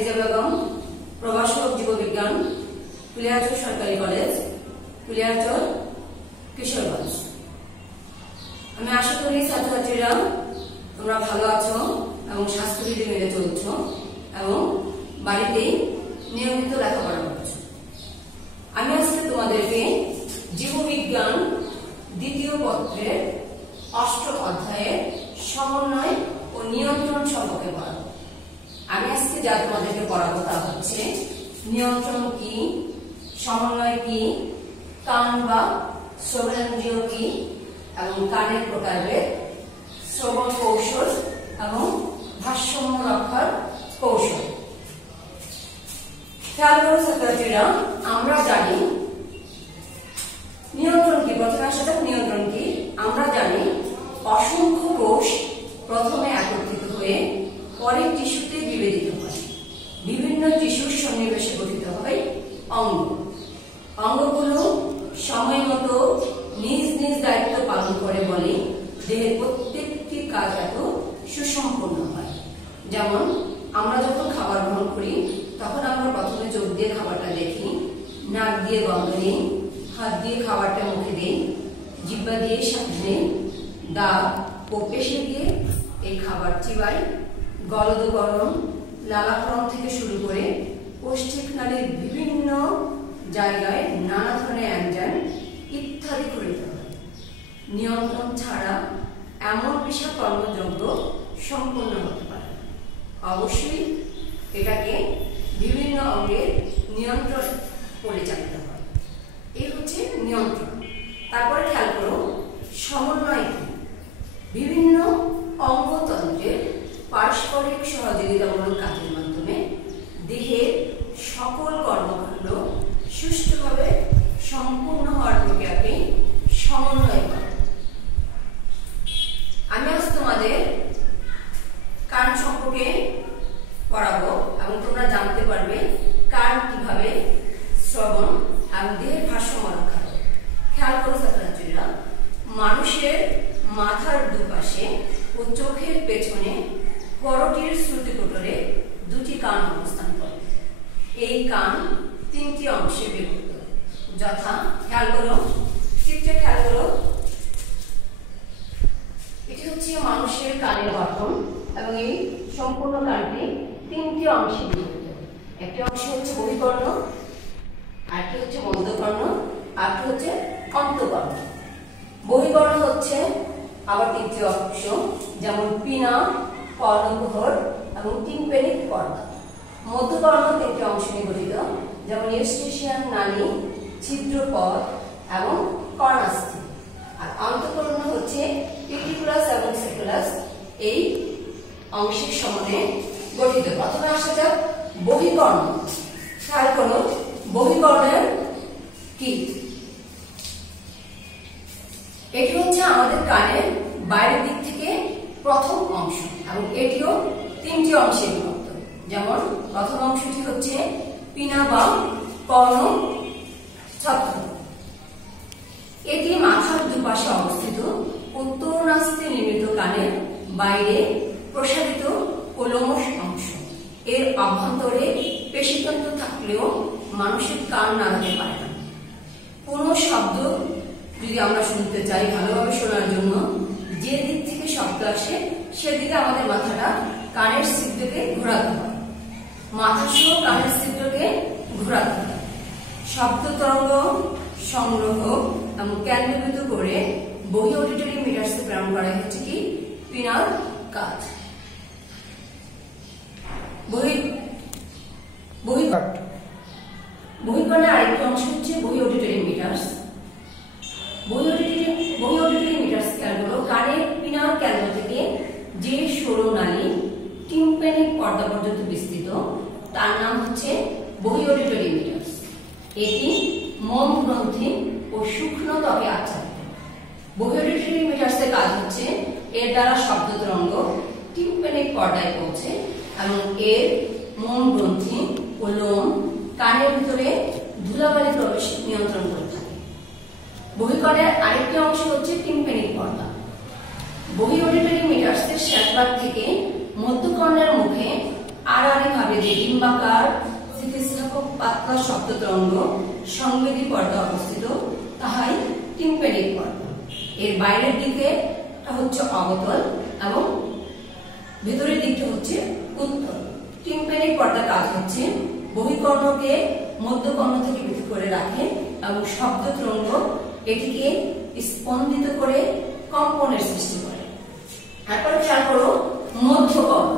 খাদিজা বেগম, প্রভাষক জীববিজ্ঞান, কুলিয়ারচর সরকারি কলেজ, কুলিয়ারচর, কিশোরগঞ্জ। আমি আশা করি ছাত্রছাত্রীরা তোমরা ভালো আছো এবং স্বাস্থ্যবিধি মেনে চলছ এবং বাড়িতে নিয়মিত লেখাপড়া করছো। আমি আজকে তোমাদেরকে জীববিজ্ঞান দ্বিতীয় পত্রের 8ম অধ্যায়ের সমন্বয় ও নিয়ন্ত্রণ সম্পর্কে পড়াবো। আমি আজকে যা তোমাদেরকে পড়াবো তা হচ্ছে নিয়ন্ত্রণ কি, সমন্বয় কি, কান বা শ্রবণেন্দ্রিয় কি এবং কানের প্রকারভেদ, শ্রবণ কৌশল এবং ভারসাম্য রক্ষার কৌশল। খেয়াল করো ছাত্রছাত্রীরা, আমরা জানি নিয়ন্ত্রণ কি। প্রথমে আসা যাক নিয়ন্ত্রণ কি। আমরা জানি অসংখ্য কোষ প্রথমে একত্রিত হয়ে পরে টিস্যুতে বিভেদিত হয়। বিভিন্ন টিস্যুর সন্নিবেশে গঠিত হয় অঙ্গ। অঙ্গগুলো সময় মতো নিজ নিজ দায়িত্ব পালন করে বলে দেহের প্রত্যেকটি কাজ এত সুসম্পন্ন হয়। যেমন আমরা যখন খাবার গ্রহণ করি তখন আমরা প্রথমে চোখ দিয়ে খাবারটা দেখি, নাক দিয়ে গন্ধ নিই, হাত দিয়ে খাবারটা মুখে দিই, জিহ্বা দিয়ে স্বাদ নিই, দাঁত ও পেশি দিয়ে এই খাবার চিবাই, গলদকরণ, লালাকরণ থেকে শুরু করে পৌষ্টিক নালীর বিভিন্ন জায়গায় নানা ধরনের এনজাইম ইত্যাদি গঠিত হয়। নিয়ন্ত্রণ ছাড়া এমন বিশাল কর্মযজ্ঞ সম্পন্ন হতে পারে। অবশ্যই এটাকে বিভিন্ন অঙ্গের নিয়ন্ত্রণ পরিচালিত হয়। এই হচ্ছে নিয়ন্ত্রণ। তারপরে খেয়াল করো সমন্বয় কি। বিভিন্ন অঙ্গতন্ত্রের পারস্পরিক সহযোগিতামূলক কাজের মাধ্যমে দেহের সকল কর্মকাণ্ড সুষ্ঠুভাবে সম্পূর্ণ হওয়ার প্রক্রিয়াকে সমন্বয় করে। আমি আজ তোমাদের কান সম্পর্কে পড়াবো এবং তোমরা জানতে পারবে কান কিভাবে শ্রবণ এবং দেহের ভারসাম্য রক্ষা করে। খেয়াল করো ছাত্রছাত্রীরা, মানুষের মাথার দুপাশে ও চোখের পেছনে করোটির শ্রুতিকোটরে 2টি কান অবস্থান করে। এই কান 3টি অংশে বিভক্ত, যথা খেয়াল করো চিত্রে, খেয়াল করো এটি হচ্ছে মানুষের কানের গঠন এবং এই সম্পূর্ণ কানটি 3টি অংশে বিভক্ত। একটি অংশ হচ্ছে বহিকর্ণ, আরেকটি হচ্ছে মধ্যকর্ণ, আরেকটি হচ্ছে অন্তঃকর্ণ। বহিকর্ণ হচ্ছে আবার 3টি অংশ, যেমন পিনা, কর্ণকুহর এবং টিম্প্যানিক পর্দা। মধ্যকর্ণ 3টি অংশ নিয়ে গঠিত, যেমন ইউস্টেশিয়ান নালী, ছিদ্রপথ এবং কর্ণাস্থি। আর অন্তঃকর্ণ হচ্ছে পেডিকুলাস এবং সেকুলাস, এই অংশের সমন্বয়ে গঠিত। প্রথমে আসা যাক বহিকর্ণ। খেয়াল করো বহিকর্ণের কি। এটি হচ্ছে আমাদের কানের বাইরের দিক থেকে প্রথম অংশ এবং এটিও 3টি অংশে বিভক্ত। যেমন প্রথম অংশটি হচ্ছে পিনা বা কর্ণ ছত্র। এটি মাথার দুপাশে অবস্থিত ও তরুণাস্তে নির্মিত কানের বাইরে প্রসারিত ও লোমশ অংশ। এর অভ্যন্তরে পেশিতন্ত্র থাকলেও মানুষের কান নাড়াতে পারে না। কোন শব্দ যদি আমরা শুনতে চাই ভালোভাবে শোনার জন্য যে দিক থেকে শব্দ আসে সেদিকে আমাদের মাথাটা কানের ছিদ্রকে ঘোরাতে হয়, মাথা সহ কানের ছিদ্রকে ঘোরাতে হয়। শব্দ তরঙ্গ সংগ্রহ এবং কেন্দ্রীভূত করে বহি অডিটরি মিটারসে প্রেরণ করা হচ্ছে কি পিনার কাজ। বহিকর্ণের আরেকটি অংশ হচ্ছে বহি অডিটরি মিটারস। বহি অডিটরি মিটারস খেয়াল করো কানের পিনার কেন্দ্র থেকে যে সরু নালী টিম্প্যানিক পর্দা পর্যন্ত বিস্তৃত তার নাম হচ্ছে বহি অডিটরি মিটারস। এটি মোম গ্রন্থি ও শুকনো ত্বকে আচ্ছাদিত। বহি অডিটরি মিটারসের কাজ হচ্ছে এর দ্বারা শব্দ তরঙ্গ টিম্প্যানিক পর্দায় পৌঁছে এবং এর মোম গ্রন্থি ও লোম কানের ভিতরে ধুলাবালি প্রবেশ নিয়ন্ত্রণ করে থাকে। বহিকর্ণের আরেকটি অংশ হচ্ছে টিম্প্যানিক পর্দা। বহি অডিটরি মিটারসের শেষভাগ থেকে মধ্যকর্ণের মুখে আড়াআড়ি ভাবে যে ডিম্ব ডিম্বাকার স্থিতিস্থাপক পাতলা শব্দ তরঙ্গ সংবেদী পর্দা অবস্থিত, তাহাই টিম্প্যানিক পর্দা। এর বাইরের দিকে হচ্ছে অবতল এবং ভেতরের দিকটা হচ্ছে উত্তল। টিম্প্যানিক পর্দার কাজ হচ্ছে বহিকর্ণকে মধ্যকর্ণ থেকে পৃথক করে রাখে এবং শব্দ তরঙ্গ এটিকে স্পন্দিত করে কম্পনের সৃষ্টি করে। তারপর খেয়াল করো মধ্যকর্ণ।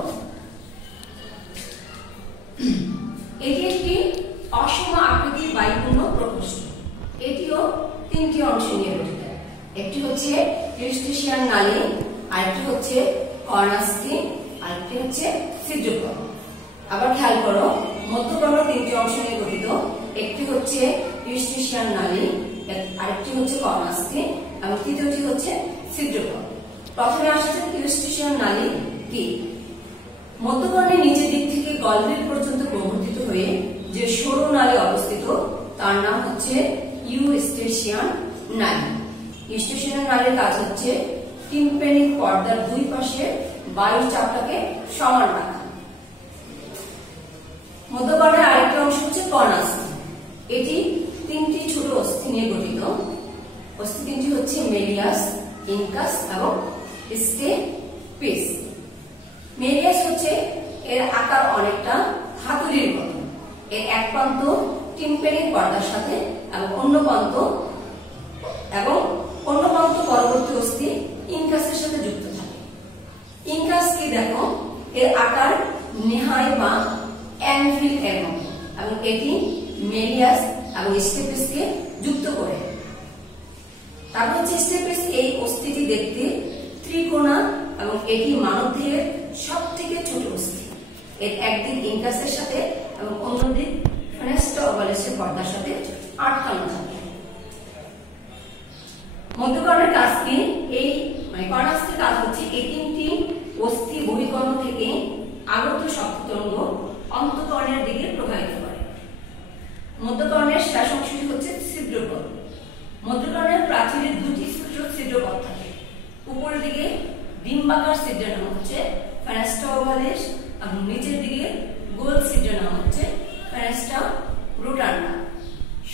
এটি একটি অসম আকৃতির বায়ুপূর্ণ প্রকোষ্ঠ। এটিও তিনটি অংশ নিয়ে গঠিত। একটি হচ্ছে ইউস্টেশিয়ান নালী, আরেকটি হচ্ছে কর্ণাস্থি, আরেকটি হচ্ছে ছিদ্রকর্ণ। আবার খেয়াল করো মধ্যকর্ণ তিনটি অংশ নিয়ে গঠিত। একটি হচ্ছে ইউস্টেশিয়ান নালী, আরেকটি হচ্ছে কর্ণাস্থি এবং তৃতীয়টি হচ্ছে ছিদ্রকর্ণ। প্রথমে আসছে ইউস্টেশিয়ান নালী কি? মধ্যকর্ণের নিচের দিক থেকে গলবিল পর্যন্ত প্রবর্তিত হয়ে যে সরু নালী অবস্থিত তার নাম হচ্ছে ইউস্টেশিয়ান নালী। ইউস্টেশিয়ান নালীর কাজ হচ্ছে টিম্প্যানিক পর্দার দুই পাশে বায়ুর চাপটাকে সমান রাখা। মধ্যকর্ণের আরেকটি অংশ হচ্ছে কর্ণাস্থি। এটি তিনটি ছোট অস্থি নিয়ে গঠিত। অস্থি তিনটি হচ্ছে মেলিয়াস, ইনকাস এবং স্টেপিস। মেলিয়াস হচ্ছে এর আকার অনেকটা হাতুড়ির মতো। এর এক প্রান্ত টিম্প্যানিক পর্দার সাথে এবং অন্য প্রান্ত পরবর্তী অস্থি ইনকাসের সাথে যুক্ত থাকে। ইনকাস কি দেখো, এর আকার নেহাই বা অ্যানভিল এর মতো এবং এটি মেলিয়াস এবং স্টেপিসকে যুক্ত করে। তারপর হচ্ছে স্টেপিস। এই অস্থিটি দেখতে ত্রিকোণা এবং এটি মানবদেহের সব থেকে ছোট অস্থি। এর একদিক ইনকাসের সাথে এবং অন্যদিক ফেনেস্টা ওভালেসের পর্দার সাথে আটকানো থাকে। মধ্যকর্ণের কাজ কি? এই কর্ণাস্থির কাজ হচ্ছে এই তিনটি অস্থি বহিকর্ণ থেকে আগত শব্দ তরঙ্গ অন্তঃকর্ণের দিকে প্রবাহিত করে। মধ্যকর্ণের শেষ অংশটি হচ্ছে ছিদ্রপথ। মধ্যকর্ণের প্রাচীরে দুটি ছোট ছিদ্রপথ থাকে। উপরের দিকে ডিম্বাকার ছিদ্রের নাম হচ্ছে ফেনেস্টা ওভালেস এবং নিচের দিকে গোল ছিদ্রের নাম হচ্ছে ফেনেস্টা রোটান্ডা।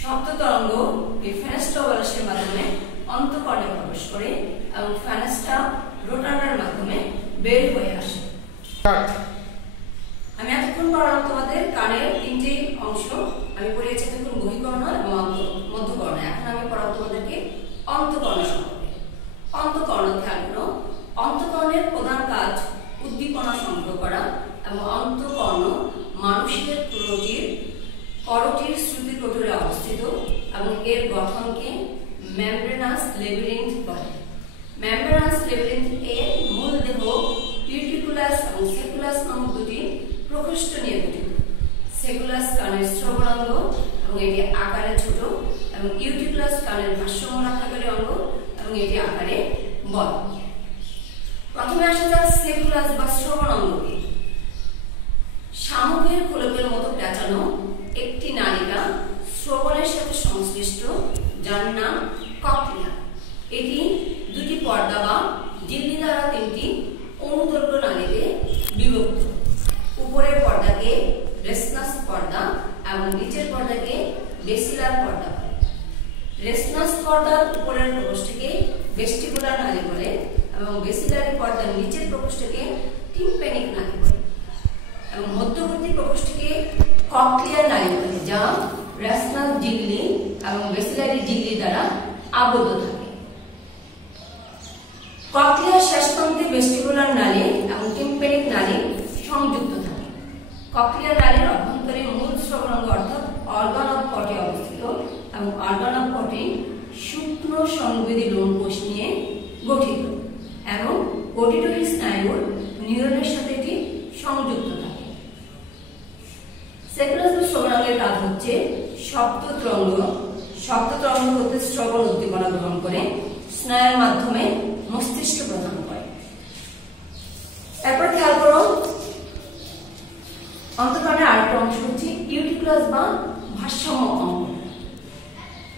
শব্দ তরঙ্গ এই ফেনেস্টা ওভালেসের মাধ্যমে অন্তঃকর্ণে প্রবেশ করে এবং ফেনেস্টা রোটান্ডার মাধ্যমে বের হয়ে আসে। আমি এতক্ষণ পড়ালাম তোমাদের কানের তিনটি অংশ। আমি পড়িয়েছি এতক্ষণ বহিকর্ণ এবং মধ্যকর্ণ। এখন আমি পড়াবো তোমাদেরকে অন্তঃকর্ণ সম্পর্কে। অন্তঃকর্ণ খেয়াল করো। অন্তঃকর্ণের প্রধান কাজ উদ্দীপনা সংগ্রহ করা এবং অন্তঃকর্ণ মানুষের করটির শ্রুতিকোটরে অবস্থিত এবং এর গঠনকে মেমব্রেনাস লেবিরিন্থ বলে। মেমব্রেনাস লেবিরিন্থ এর মূল দেহ ইউটিকুলাস এবং সেকুলাস নামক দুটি প্রকোষ্ঠ নিয়ে গঠিত। সেকুলাস কানের শ্রবণাঙ্গ এবং এটি আকারে ছোট এবং ইউটিকুলাস কানের ভারসাম্য রক্ষাকারী অঙ্গ এবং এটি আকারে বড়। প্রথমে আসা যাক সেকুলাস বা শ্রবণাঙ্গকে। শামুকের খোলকের মতো পেঁচানো একটি নালিকা শ্রবণের সাথে সংশ্লিষ্ট, যার নাম কক্লিয়া। এটি দুটি পর্দা বা ঝিল্লি দ্বারা তিনটি অনুদৈর্ঘ্য নালীতে বিভক্ত। উপরের পর্দাকে রেসনাস পর্দা এবং নিচের পর্দাকে বেসিলার পর্দা বলে। রেসনাস পর্দার উপরের প্রকোষ্ঠকে ভেস্টিবুলার নালী বলে এবং বেসিলারি পর্দার নিচের প্রকোষ্ঠকে টিম্প্যানিক নালী বলে এবং মধ্যবর্তী প্রকোষ্ঠকে কক্লিয়ার নালী বলে, যা রেসনাস ঝিল্লি এবং বেসিলারি ঝিল্লি দ্বারা আবদ্ধ থাকে। কক্লিয়ার শেষ প্রান্তে ভেস্টিবুলার নালী এবং টিম্প্যানিক নালী সংযুক্ত থাকে। কক্লিয়ার নালীর অভ্যন্তরে মূল শ্রবণাঙ্গ অর্থাৎ অর্গান অফ পটি অবস্থিত এবং অর্গান অফ পটি শুকনো সংবেদী লোমকোষ নিয়ে গঠিত এবং অডিটরি স্নায়ুর নিউরনের সাথে এটি সংযুক্ত থাকে। সেকুলাস শ্রবণাঙ্গের কাজ হচ্ছে শব্দ তরঙ্গ হতে শ্রবণ উদ্দীপনা গ্রহণ করে স্নায়ুর মাধ্যমে মস্তিষ্ক প্রদান করে। এরপর খেয়াল করো অন্তঃকর্ণের আরেকটা অংশ হচ্ছে ইউটিকুলাস বা ভারসাম্য অঙ্গ।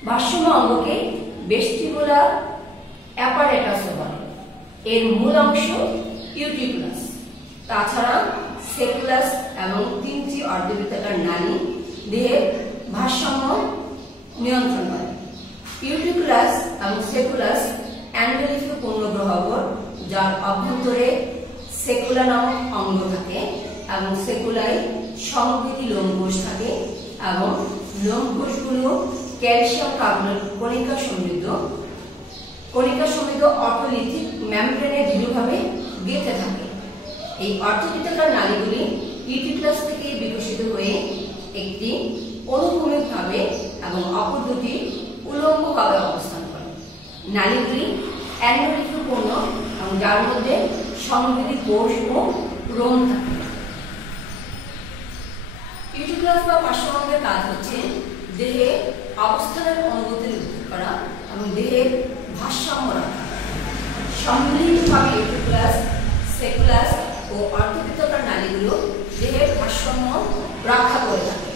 ভারসাম্য অঙ্গকে ভেস্টিবুলার অ্যাপারেটাস বলে। এর মূল অংশ ইউটিকুলাস। তাছাড়া সেকুলাস এবং তিনটি অর্ধবৃত্তাকার নালী দেহের ভারসাম্য নিয়ন্ত্রণ করে। ইউটিকুলাস এবং সেকুলাস অ্যান্ডোলিফীয় পূর্ণগ্রহবর, যার অভ্যন্তরে সেকুলা নামক অঙ্গ থাকে এবং সেকুলাই সংবৃতি লোমকোষ থাকে এবং লোমকোষগুলো ক্যালসিয়াম কার্বনেট কণিকা সমৃদ্ধ অটোলিথিক মেমব্রেনে দৃঢ়ভাবে গেঁথে থাকে। এই অর্ধবৃত্তাকার নালীগুলি ইউটিকুলাস থেকে বিকশিত হয়ে একটি অনুভূমিকভাবে এবং অপর দুটি উলম্বভাবে অবস্থান করে। নালীগুলি অ্যান্ডোলিফীয় পূর্ণ এবং যার মধ্যে সংবৃতি কোষ ও রোম থাকে। ইউটিকুলাস বা পার্শ্ববঙ্গের কাজ হচ্ছে দেহে অবস্থানের অনুভূতি বৃদ্ধি করা এবং দেহের ভারসাম্য রাখা। সম্মিলিতভাবে ইউটিকুলাস, সেকুলাস ও অর্ধবৃত্তাকার নালীগুলো দেহের ভারসাম্য রক্ষা করে থাকে।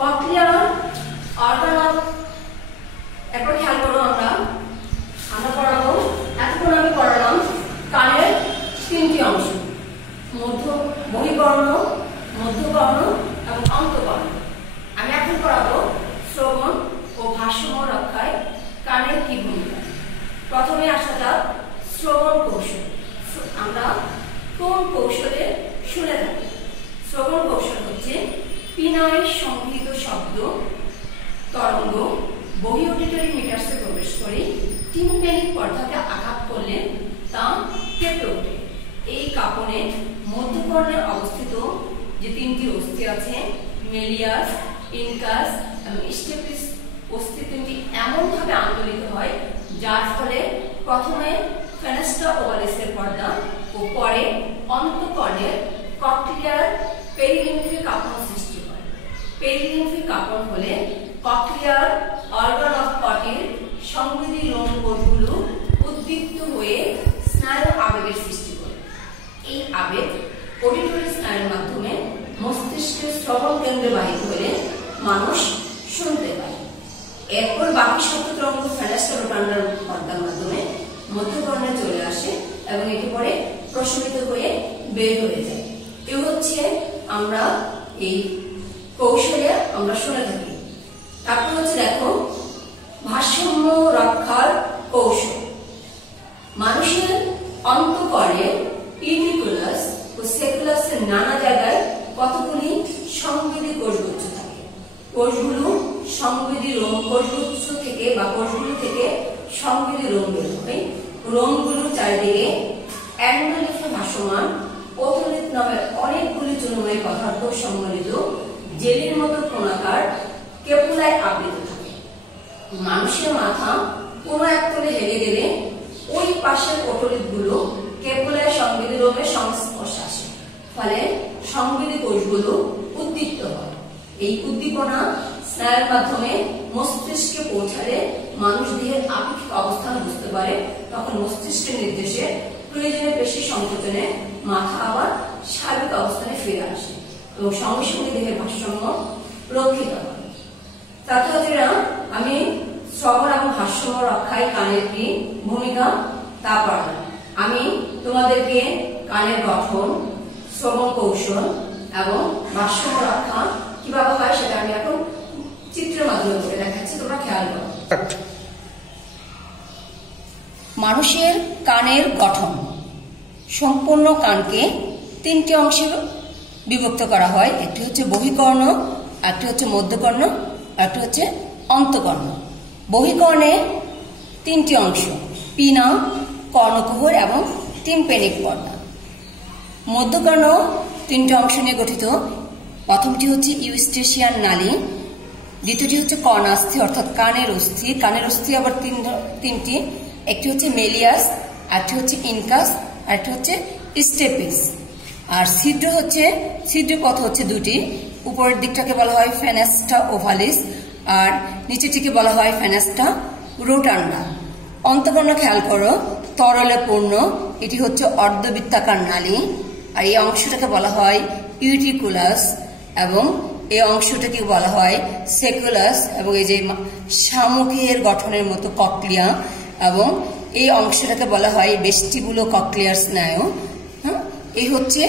কক্লিয়ার অর্গান অফ, একবার খেয়াল করো, আমরা পড়াবো, এতক্ষণ আমি পড়ালাম কানের তিনটি অংশ, বহিকর্ণ, মধ্যকর্ণ এবং অন্তকর্ণ। আমি এখন পড়াবো শ্রবণ ও ভারসাম্য রক্ষায় কানের কি ভূমিকা। প্রথমে আসা যাক শ্রবণ কৌশল। আমরা কোন কৌশলে শুনে থাকি? শ্রবণ কৌশল হচ্ছে পিনায় সংগৃহীত শব্দ তরঙ্গ বহি অডিটরি মিটারসে প্রবেশ করে টিম্প্যানিক পর্দাকে আঘাত করলে তা কেঁপে ওঠে। এই কাঁপনে মধ্যকর্ণে অবস্থিত যে তিনটি অস্থি আছে, মেলিয়াস, ইনকাস এবং স্টেপিস অস্থি তিনটি এমনভাবে আন্দোলিত হয় যার ফলে প্রথমে ফেনেস্ট্রা ওভালিসের পর্দা ও পরে অন্তঃকর্ণের কক্লিয়ার পেরিলিম্ফিক কাঁপন সৃষ্টি হয়। পেরিলিম্ফিক কাঁপন হলে কক্লিয়ার অর্গান অফ কটির সংবৃতি লোমকোষগুলো উদ্দীপ্ত হয়ে স্নায়ু আবেগের সৃষ্টি করে। এই আবেগ অডিটরি স্নায়ুর মাধ্যমে মস্তিষ্কের শ্রবণ কেন্দ্রে বাহিত হলে মানুষ শুনতে পায়। এরপর বাকি শব্দ তরঙ্গ ফেনেস্ট্রা রোটান্ডার পর্দার মাধ্যমে মধ্যকর্ণে চলে আসে এবং এটি পরে প্রশমিত হয়ে বের হয়ে যায়। এ হচ্ছে আমরা এই কৌশলে আমরা শুনে থাকি। তারপর হচ্ছে দেখো ভারসাম্য রক্ষার কৌশল। মানুষের অন্তঃকর্ণে ইউটিকুলাস ও সেকুলাসের নানা জায়গায় কতগুলি সংবেদী কোষগুচ্ছ থাকে। কোষগুলো সংবেদী রোম কোষগুচ্ছ থেকে বা কোষগুলো থেকে সংবেদী রোম বের হয়। রোমগুলোর চারিদিকে অ্যান্ডোলিফে ভাসমান ওথোলিথ নামের অনেকগুলি চুনময় পদার্থ সম্মিলিত জেলির মতো কোণাকার কেপুলায় আবৃত থাকে। মানুষের মাথা কোনো এক তলে হেলে গেলে ওই পাশের ওথোলিথগুলো কেপুলায় সংবেদী রোমের সংস্পর্শে আসে, ফলে সংবেদী কোষগুলো উদ্দীপ্ত হয়। এই উদ্দীপনা স্নায়ুর মাধ্যমে মস্তিষ্কে পৌঁছালে মানুষ দেহের আপেক্ষিক অবস্থান বুঝতে পারে। তখন মস্তিষ্কের নির্দেশে প্রয়োজনে পেশি সংকোচনে মাথা আবার স্বাভাবিক অবস্থানে ফিরে আসে এবং সঙ্গে সঙ্গে দেহের ভারসাম্য রক্ষিত হয়। ছাত্রছাত্রীরা, আমি শ্রবণ এবং ভারসাম্য রক্ষায় কানের কি ভূমিকা তা পড়ালাম। আমি তোমাদেরকে কানের গঠন, শ্রবণ কৌশল এবং ভারসাম্য রক্ষা কিভাবে হয় সেটা আমি এখন চিত্রের মাধ্যমে করে দেখাচ্ছি, তোমরা খেয়াল করো। মানুষের কানের গঠন। সম্পূর্ণ কানকে তিনটি অংশে বিভক্ত করা হয়। একটি হচ্ছে বহিকর্ণ, একটি হচ্ছে মধ্যকর্ণ, একটি হচ্ছে অন্তঃকর্ণ। বহিকর্ণে তিনটি অংশ, পিনা, কর্ণকুহর এবং টিম্প্যানিক পর্দা। মধ্যকর্ণ তিনটি অংশ নিয়ে গঠিত। প্রথমটি হচ্ছে ইউস্টেশিয়ান নালী, দ্বিতীয়টি হচ্ছে কর্ণাস্থি অর্থাৎ কানের অস্থি। কানের অস্থি আবার তিনটি, একটি হচ্ছে মেলিয়াস, আরেকটি হচ্ছে ইনকাস, আরেকটি হচ্ছে স্টেপিস। আর ছিদ্রপথ হচ্ছে দুটি। উপরের দিকটাকে বলা হয় ফেনেস্ট্রা ওভালিস আর নিচেটিকে বলা হয় ফেনেস্ট্রা রোটান্ডা। অন্তঃকর্ণ খেয়াল করো, তরলে পূর্ণ, এটি হচ্ছে অর্ধবৃত্তাকার নালী। আর এই অংশটাকে বলা হয় ইউটিকুলাস এবং এই অংশটাকে বলা হয় সেকুলাস এবং এই যে শামুকের গঠনের মতো কক্লিয়া এবং এই অংশটাকে বলা হয় ভেস্টিবুলো কক্লিয়ার স্নায়ু। এই হচ্ছে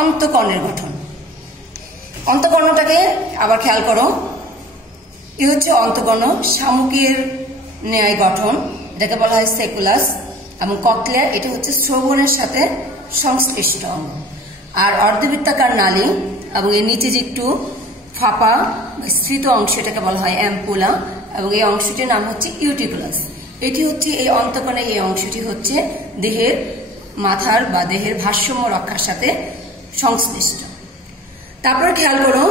অন্তঃকর্ণের গঠন। অন্তঃকর্ণটাকে আবার খেয়াল করো, এই হচ্ছে অন্তঃকর্ণ, শামুকের ন্যায় গঠন, এটাকে বলা হয় সেকুলাস, এবং ককলিয়া এটা হচ্ছে শ্রবণের সাথে সংশ্লিষ্ট অঙ্গ। আর অর্ধবৃত্তাকার নালী এবং এর নিচে যে একটু ফাঁপা স্ফীত অংশ, এটাকে বলা হয় অ্যাম্পুলা, এবং এই অংশটির নাম হচ্ছে ইউটিকুলাস। এটি হচ্ছে এই অন্তঃকর্ণের এই অংশটি হচ্ছে দেহের মাথার বা দেহের ভারসাম্য রক্ষার সাথে সংশ্লিষ্ট। তারপর খেয়াল করো,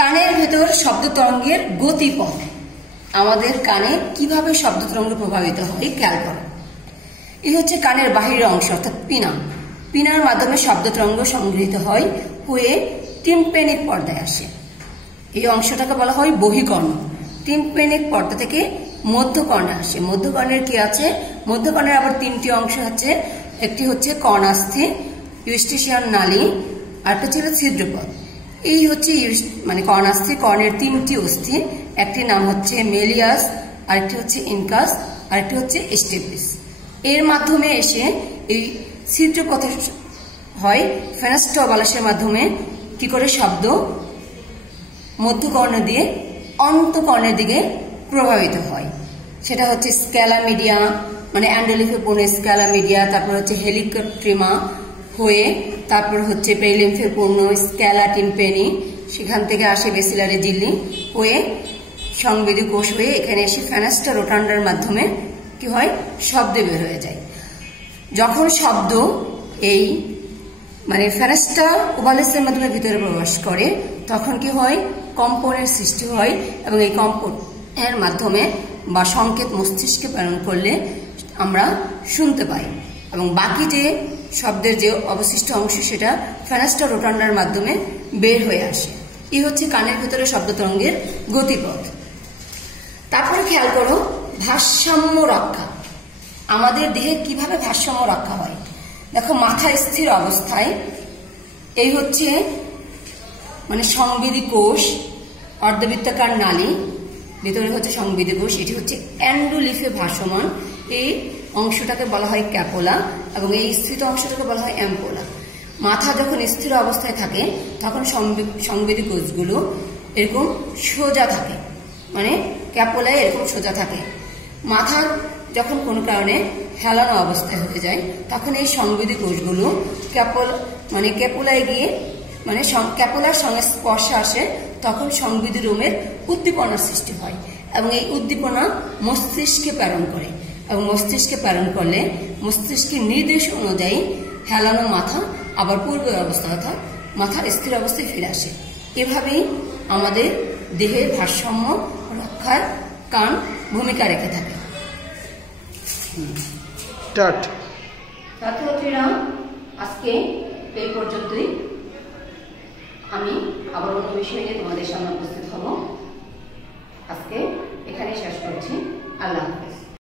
কানের ভেতর শব্দ তরঙ্গের গতিপথ, আমাদের কানে কিভাবে শব্দ তরঙ্গ প্রভাবিত হয় খেয়াল করো। এই হচ্ছে কানের বাহিরের অংশ অর্থাৎ পিনা। পিনার মাধ্যমে শব্দ তরঙ্গ সংগৃহীত হয় হয়ে টিম্প্যানিক পর্দায় আসে। এই অংশটাকে বলা হয় বহিকর্ণ। টিম্প্যানিক পর্দা থেকে মধ্যকর্ণে আসে। মধ্যকর্ণের কি আছে? মধ্যকর্ণের আবার তিনটি অংশ আছে, একটি হচ্ছে কর্ণাস্থি, ইউস্টেশিয়ান নালী, আরেকটা ছিল ছিদ্রপথ। এই হচ্ছে মানে কর্ণাস্থি, কর্ণের তিনটি অস্থি, একটি নাম হচ্ছে মেলিয়াস, আরেকটি হচ্ছে ইনকাস, আরেকটি হচ্ছে স্টেপিস। এর মাধ্যমে এসে এই ছিদ্রপথে হয় ফেনাস্টোবালাসের মাধ্যমে কি করে শব্দ মধ্যকর্ণ দিয়ে অন্তঃকর্ণের দিকে প্রভাবিত হয়। সেটা হচ্ছে স্ক্যালা মিডিয়া, মানে অ্যান্ডোলিফে পূর্ণ স্ক্যালা মিডিয়া, তারপর হচ্ছে হেলিকোট্রিমা হয়ে, তারপর হচ্ছে পেরিলিম্ফের পূর্ণ স্ক্যালা টিম্প্যানি, সেখান থেকে আসে বেসিলারি ঝিল্লি হয়ে সংবেদী কোষ হয়ে এখানে এসে ফেনাস্টা রোটান্ডার মাধ্যমে কি হয় শব্দ বের হয়ে যায়। যখন শব্দ এই মানে ফেনাস্টা ওভালেসের মাধ্যমে ভিতরে প্রবেশ করে তখন কি হয় কম্পনের সৃষ্টি হয়, এবং এই কম্পনের মাধ্যমে বা সংকেত মস্তিষ্কে প্রেরণ করলে আমরা শুনতে পাই, এবং বাকি যে শব্দের যে অবশিষ্ট অংশ সেটা ফেনাস্টা রোটান্ডার মাধ্যমে বের হয়ে আসে। এই হচ্ছে কানের ভিতরে শব্দ তরঙ্গের গতিপথ। তারপরে খেয়াল করো ভারসাম্য রক্ষা, আমাদের দেহে কিভাবে ভারসাম্য রক্ষা হয়। দেখো, মাথা স্থির অবস্থায় এই হচ্ছে মানে সংবেদী কোষ, অর্ধবৃত্তাকার নালী, ভেতরে হচ্ছে সংবেদী কোষ, এটি হচ্ছে অ্যান্ডোলিফে ভাসমান, এই অংশটাকে বলা হয় ক্যাপোলা, এবং এই স্থিত অংশটাকে বলা হয় অ্যাম্পোলা। মাথা যখন স্থির অবস্থায় থাকে তখন সংবেদী কোষগুলো এরকম সোজা থাকে, মানে ক্যাপোলায় এরকম সোজা থাকে। মাথা যখন কোনো কারণে হেলানো অবস্থায় হয়ে যায় তখন এই সংবেদী কোষগুলো ক্যাপোলায় গিয়ে মানে ক্যাপোলার সঙ্গে স্পর্শে আসে, তখন সংবেদী রোমের উদ্দীপনার সৃষ্টি হয়, এবং এই উদ্দীপনা মস্তিষ্কে প্রেরণ করে, এবং মস্তিষ্কে প্রেরণ করলে মস্তিষ্কের নির্দেশ অনুযায়ী হেলানো মাথা আবার পূর্বের অবস্থা অর্থাৎ মাথার স্থির অবস্থায় ফিরে আসে। এভাবেই আমাদের দেহের ভারসাম্য রক্ষার কান ভূমিকা রেখে থাকে। ছাত্রছাত্রীরা, আজকে এই পর্যন্তই। আমি আবার অন্য বিষয় নিয়ে তোমাদের সামনে উপস্থিত হব। আজকে এখানেই শেষ করছি। আল্লাহ হাফেজ।